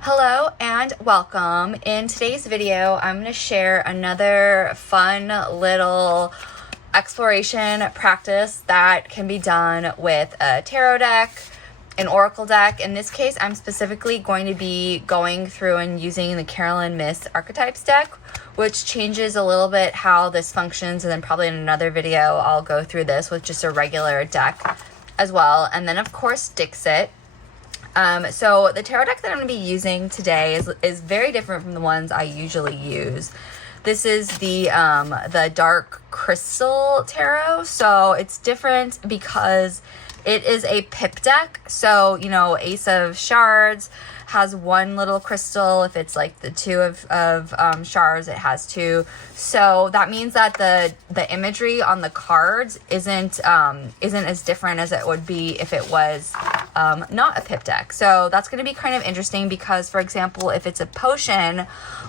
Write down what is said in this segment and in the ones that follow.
Hello and welcome. In today's video, I'm going to share another fun little exploration practice that can be done with a tarot deck, an oracle deck. In this case, I'm specifically going to be going through and using the Carolyn Myss Archetypes deck, which changes a little bit how this functions, and then probably in another video I'll go through this with just a regular deck as well. And then of course Dixit. So the tarot deck that I'm going to be using today is very different from the ones I usually use. This is the dark crystal tarot. So it's different because it is a pip deck. So, you know, Ace of Shards has one little crystal. If it's like the two of shards, it has two. So that means that the imagery on the cards isn't as different as it would be if it was not a pip deck. So that's going to be kind of interesting because, for example, if it's a potion,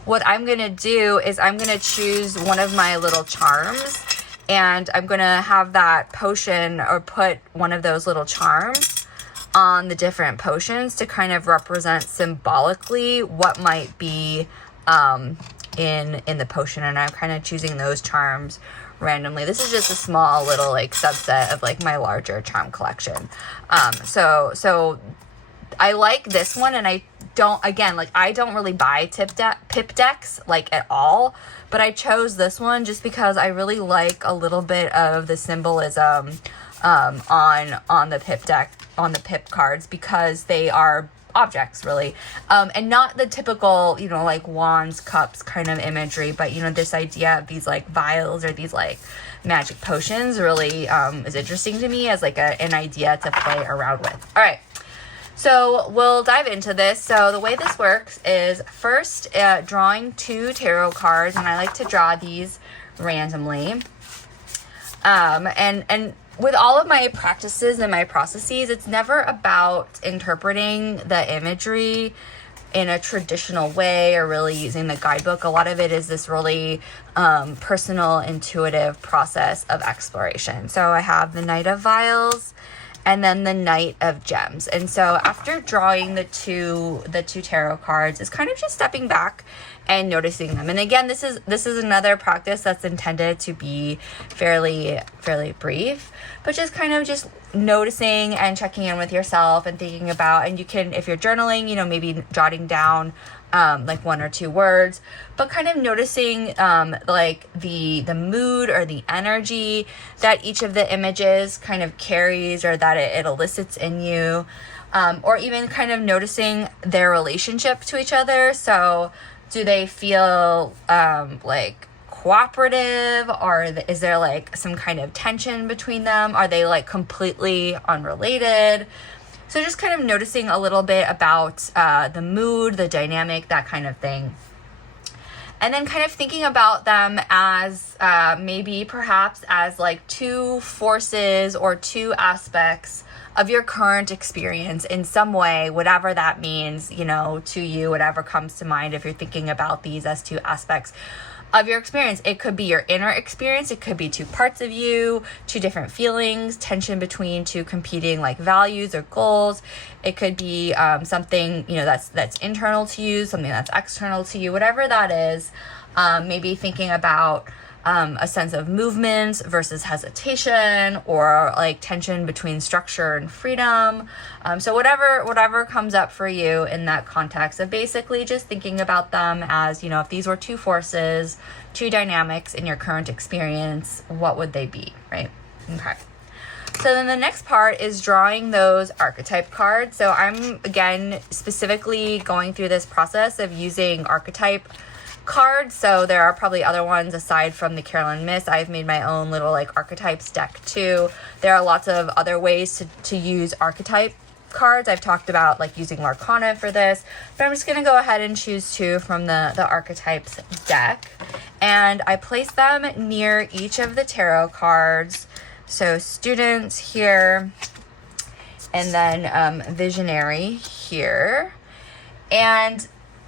what I'm going to do is I'm going to choose one of my little charms, and I'm going to have that potion or put one of those little charms on the different potions to kind of represent symbolically what might be in the potion. And I'm kind of choosing those charms randomly. This is just a small little like subset of like my larger charm collection. So I like this one, and I don't really buy pip decks like at all, but I chose this one just because I really like a little bit of the symbolism on the pip deck, on the pip cards, because they are objects really, and not the typical, you know, like wands, cups kind of imagery, but you know, this idea of these like vials or these like magic potions really is interesting to me as like an idea to play around with. All right, so we'll dive into this. So the way this works is first drawing two tarot cards, and I like to draw these randomly, and with all of my practices and my processes, it's never about interpreting the imagery in a traditional way or really using the guidebook. A lot of it is this really personal, intuitive process of exploration. So I have the Knight of Vials and then the Knight of Gems. And so after drawing the two tarot cards, it's kind of just stepping back and noticing them. And again, this is another practice that's intended to be fairly brief, but just kind of just noticing and checking in with yourself and thinking about, and you can, if you're journaling, you know, maybe jotting down like one or two words, but kind of noticing like the mood or the energy that each of the images kind of carries, or that it elicits in you, or even kind of noticing their relationship to each other. So do they feel like cooperative, or is there like some kind of tension between them? Are they like completely unrelated? So just kind of noticing a little bit about the mood, the dynamic, that kind of thing. And then kind of thinking about them as maybe perhaps as like two forces or two aspects of your current experience in some way, whatever that means, you know, to you, whatever comes to mind if you're thinking about these as two aspects of your experience. It could be your inner experience. It could be two parts of you, two different feelings, tension between two competing like values or goals. It could be something, you know, that's internal to you, something that's external to you, whatever that is. Maybe thinking about a sense of movement versus hesitation, or like tension between structure and freedom. So whatever comes up for you in that context of basically just thinking about them as, you know, if these were two forces, two dynamics in your current experience, what would they be, right? Okay. So then the next part is drawing those archetype cards. So I'm, again, specifically going through this process of using archetype cards. So there are probably other ones aside from the Carolyn Myss. I've made my own little like archetypes deck too. There are lots of other ways to use archetype cards. I've talked about like using Larcana for this, but I'm just going to go ahead and choose two from the archetypes deck, and I place them near each of the tarot cards. So Students here, and then Visionary here, and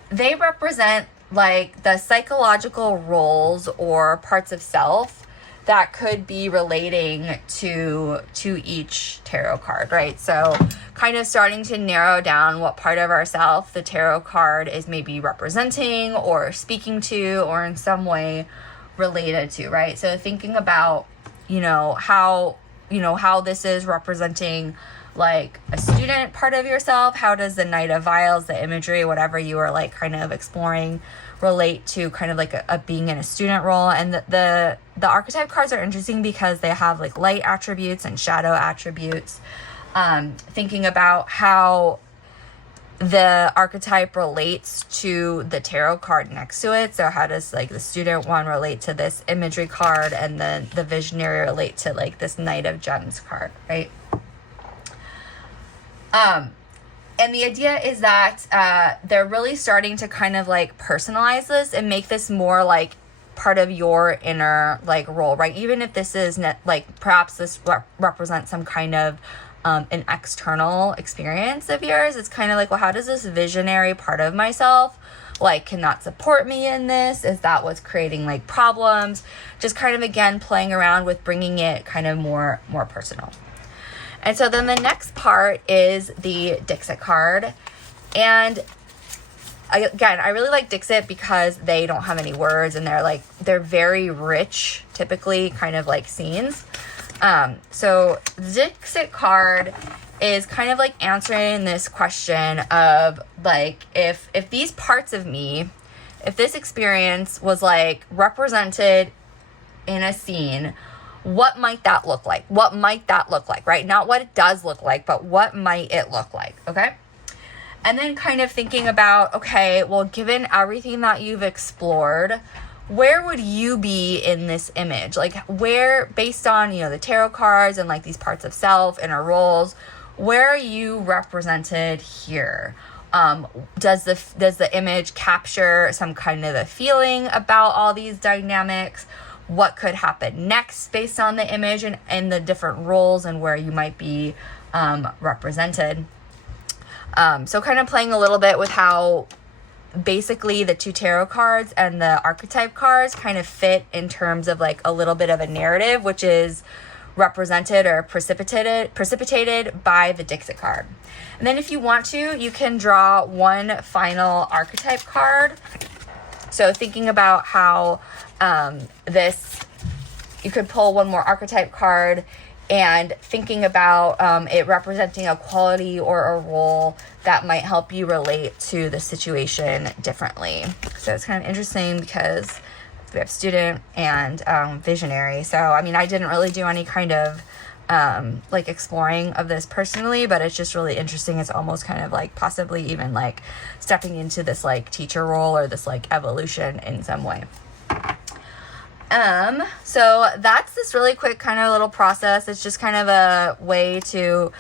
they represent like the psychological roles or parts of self that could be relating to each tarot card, right? So kind of starting to narrow down what part of ourself the tarot card is maybe representing or speaking to or in some way related to, right? So thinking about, how this is representing like a student part of yourself. How does the Knight of Vials, the imagery, whatever you are like kind of exploring, relate to kind of like a being in a student role? And the archetype cards are interesting because they have like light attributes and shadow attributes. Thinking about how the archetype relates to the tarot card next to it. So how does like the student one relate to this imagery card, and then the visionary relate to like this Knight of Gems card, right? And the idea is that they're really starting to kind of like personalize this and make this more like part of your inner like role, right? Even if this is like perhaps this represents some kind of an external experience of yours, it's kind of like, well, how does this visionary part of myself like cannot support me in this? Is that what's creating like problems? Just kind of again playing around with bringing it kind of more personal. And so then the next part is the Dixit card. And again, I really like Dixit because they don't have any words, and they're very rich, typically kind of like scenes. So the Dixit card is kind of like answering this question of like, if these parts of me, if this experience was like represented in a scene, what might that look like? What might that look like, right? Not what it does look like, but what might it look like, okay? And then kind of thinking about, okay, well, given everything that you've explored, where would you be in this image? Like where, based on, the tarot cards and like these parts of self, inner roles, where are you represented here? Does the image capture some kind of a feeling about all these dynamics? What could happen next based on the image and the different roles and where you might be represented? So kind of playing a little bit with how basically the two tarot cards and the archetype cards kind of fit in terms of like a little bit of a narrative, which is represented or precipitated by the Dixit card. And then if you want to, you can draw one final archetype card. So thinking about how you could pull one more archetype card and thinking about it representing a quality or a role that might help you relate to the situation differently. So it's kind of interesting because we have student and visionary. So, I mean, I didn't really do any kind of like exploring of this personally, but it's just really interesting. It's almost kind of like possibly even like stepping into this like teacher role or this like evolution in some way. So that's this really quick kind of little process. It's just kind of a way to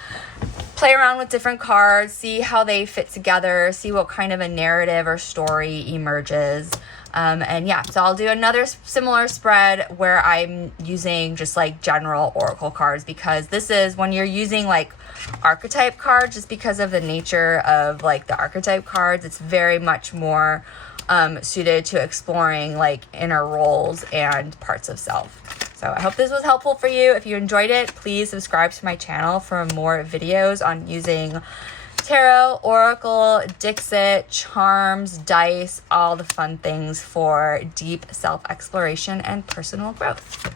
play around with different cards, see how they fit together, see what kind of a narrative or story emerges. And yeah, so I'll do another similar spread where I'm using just like general oracle cards, because this is when you're using like archetype cards, just because of the nature of like the archetype cards, it's very much more suited to exploring like inner roles and parts of self. So I hope this was helpful for you. If you enjoyed it, please subscribe to my channel for more videos on using tarot, oracle, Dixit, charms, dice, all the fun things for deep self-exploration and personal growth.